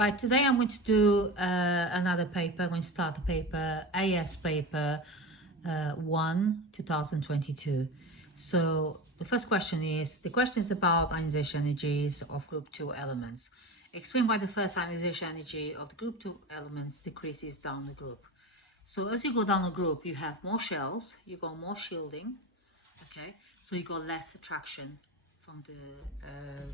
Right, today I'm going to do another paper. I'm going to start a paper, AS paper 1, 2022. So the first question is, the question is about ionization energies of group 2 elements. Explain why the first ionization energy of the group 2 elements decreases down the group. So as you go down the group, you have more shells, you got more shielding, okay? So you got less attraction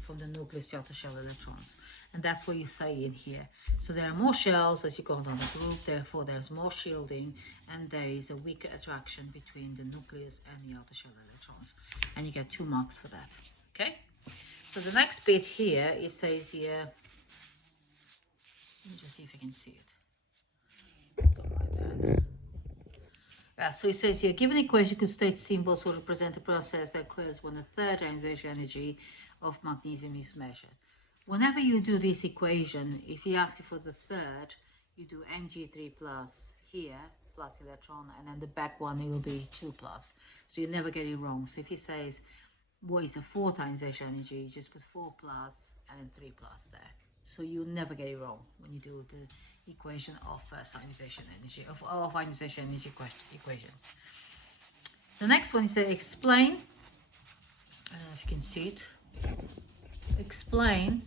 from the nucleus to outer shell electrons, and that's what you say in here. So there are more shells as you go down the group, therefore there's more shielding, and there is a weaker attraction between the nucleus and the outer shell electrons, and you get 2 marks for that. Okay, so the next bit here, it says here, let me just see if I can see it. Go like that. Yeah, so it says here, given equation could state symbols or represent a process that occurs when the third ionization energy of magnesium is measured. Whenever you do this equation, if he asks you for the third, you do Mg3 plus here, plus electron, and then the back one, it will be 2 plus. So you never get it wrong. So if he says, what is the fourth ionization energy, you just put 4 plus and then 3 plus there. So you never get it wrong when you do the equation of ionization energy, of ionization energy equations. The next one is explain, I don't know if you can see it, explain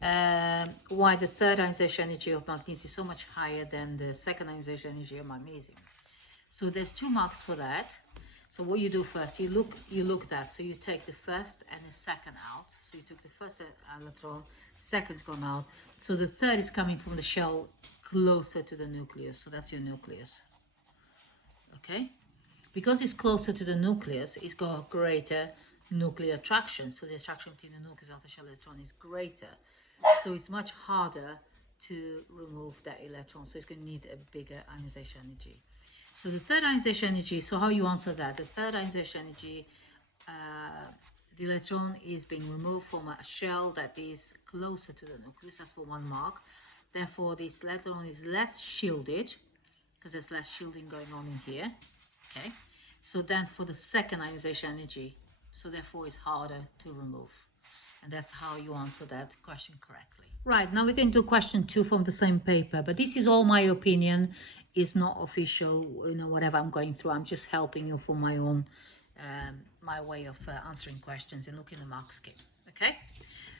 why the third ionization energy of magnesium is so much higher than the second ionization energy of magnesium. So there's 2 marks for that. So what you do first, you look that, so you take the first and the second out. So you took the first electron, second's gone out. So the third is coming from the shell closer to the nucleus. So that's your nucleus. Okay? Because it's closer to the nucleus, it's got greater nuclear attraction. So the attraction between the nucleus and the shell electron is greater. So it's much harder to remove that electron. So it's going to need a bigger ionization energy. So the third ionization energy, so how you answer that? The third ionization energy, the electron is being removed from a shell that is closer to the nucleus. That's for 1 mark. Therefore, this electron is less shielded, because there's less shielding going on in here. Okay. So then for the second ionization energy, so therefore it's harder to remove. And that's how you answer that question correctly. Right, now we're going to do question 2 from the same paper, but this is all my opinion. Is not official, whatever I'm going through. I'm just helping you for my own, my way of answering questions and looking at the mark scheme. Okay,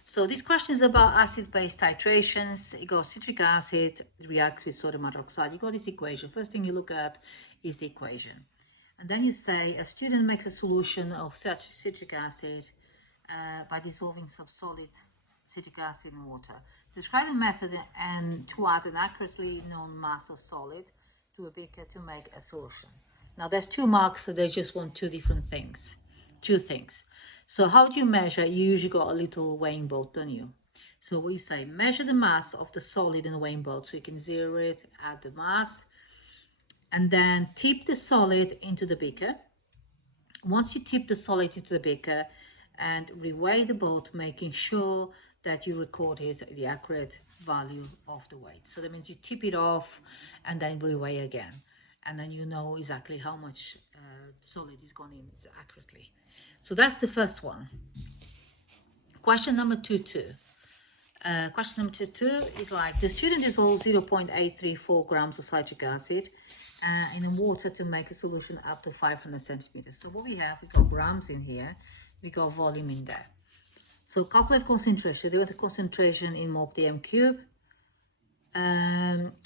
so this question is about acid-base titrations. You got citric acid reacts with sodium hydroxide. You got this equation. First thing you look at is the equation, and then you say a student makes a solution of such citric acid by dissolving some solid citric acid in water. Describe the method and to add an accurately known mass of solid to a beaker to make a solution. Now there's 2 marks, so they just want 2 different things, 2 things. So how do you measure? You usually got a little weighing boat, don't you? So what you say, measure the mass of the solid in the weighing boat. So you can zero it, add the mass, and then tip the solid into the beaker. Once you tip the solid into the beaker and reweigh the boat, making sure that you recorded the accurate value of the weight. So that means you tip it off and then reweigh again, and then you know exactly how much solid is gone in accurately. So that's the first one. Question number 2.2. Question number 2.2 is like, the student dissolves 0.834 grams of citric acid in the water to make a solution up to 500 centimeters. So what we have, we got grams in here, we got volume in there. So calculate concentration. They want the concentration in mol per dm cube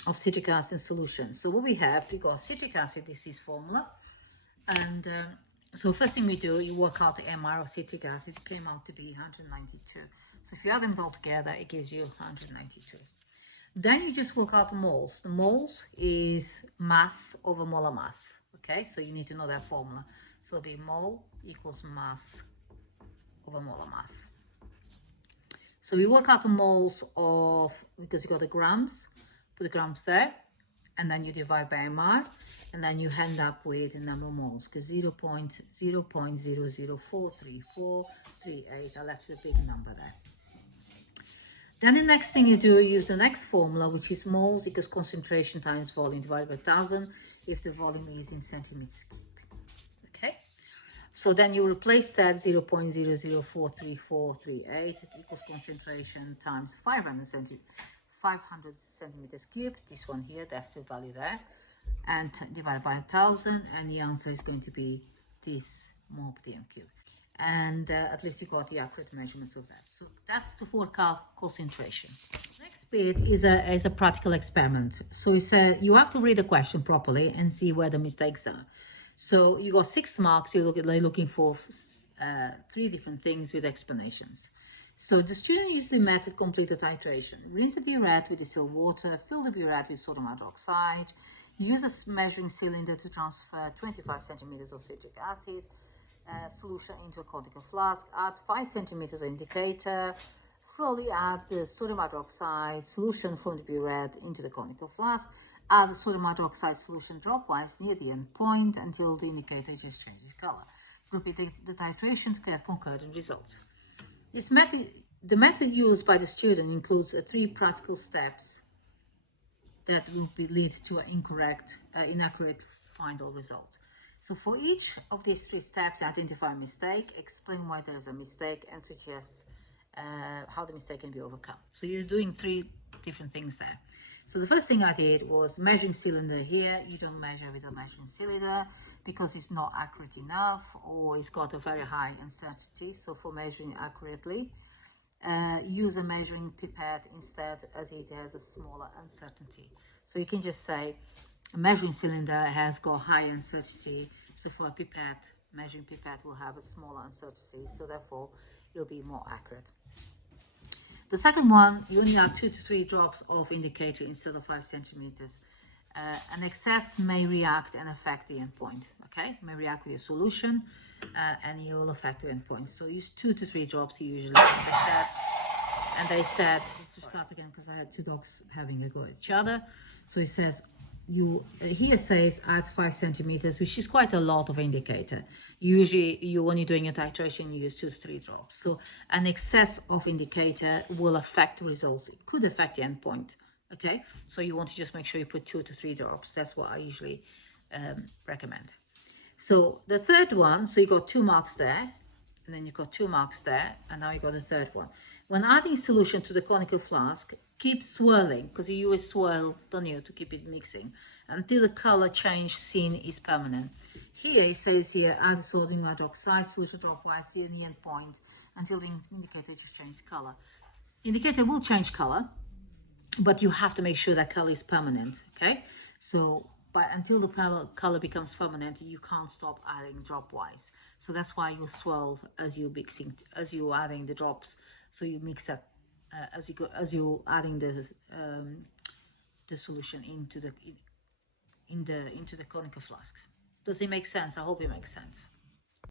of citric acid in solution. So what we have, we got citric acid, this is formula. And so first thing we do, you work out the MR of citric acid. It came out to be 192. So if you add them all together, it gives you 192. Then you just work out the moles. The moles is mass over molar mass. Okay, so you need to know that formula. So it'll be mole equals mass over molar mass. So we work out the moles of, because you got the grams, put the grams there, and then you divide by MR, and then you end up with the number of moles, because 0.00434438, I left you a big number there. Then the next thing you do, you use the next formula, which is moles equals concentration times volume divided by 1000, if the volume is in centimeters cubed. Okay? So then you replace that 0.00434438 equals concentration times 500 centimeters cubed. This one here, that's the value there, and divided by 1,000, and the answer is going to be this mole per dm cubed. And at least you got the accurate measurements of that. So that's to work out concentration. Next bit is a practical experiment. So it's you have to read the question properly and see where the mistakes are. So you got 6 marks. You're looking for 3 different things with explanations. So the student uses the method complete the titration. Rinse the burette with distilled water, fill the burette with sodium hydroxide, use a measuring cylinder to transfer 25 centimeters of citric acid solution into a conical flask, add 5 centimeters of indicator, slowly add the sodium hydroxide solution from the burette into the conical flask, add the sodium hydroxide solution dropwise near the end point until the indicator just changes color. Repeat the titration to get concordant results. The method used by the student includes 3 practical steps that will lead to an inaccurate final result. So for each of these 3 steps, identify a mistake, explain why there is a mistake, and suggest how the mistake can be overcome. So you're doing 3 different things there. So the first thing I did was measuring cylinder here. You don't measure with a measuring cylinder because it's not accurate enough, or it's got a very high uncertainty. So for measuring accurately, use a measuring pipette instead, as it has a smaller uncertainty. So you can just say a measuring cylinder has got high uncertainty, so for a pipette, measuring pipette will have a smaller uncertainty, so therefore it'll be more accurate. The second one, you only have 2 to 3 drops of indicator instead of 5 centimeters. An excess may react and affect the endpoint, okay? May react with your solution and you will affect the endpoint. So use 2 to 3 drops usually, and they said, let's start again because I had 2 dogs having a go at each other. So it says, here says add 5 centimeters, which is quite a lot of indicator. Usually when you're doing a titration, you use 2 to 3 drops. So an excess of indicator will affect the results. It could affect the endpoint, okay? So you want to just make sure you put 2 to 3 drops. That's what I usually recommend. So the third one, so you got 2 marks there, and then you got 2 marks there, and now you got the third one. When adding solution to the conical flask, keep swirling, because you always swirl, don't you, to keep it mixing, until the color change seen is permanent. Here it says here, add sodium hydroxide solution dropwise near the end point until the indicator just changes color. Indicator will change color, but you have to make sure that color is permanent, okay? So, but until the color becomes permanent, you can't stop adding dropwise. So that's why you swirl as you're mixing, as you're adding the drops. So you mix up as you're adding the solution into the conical flask. Does it make sense? I hope it makes sense.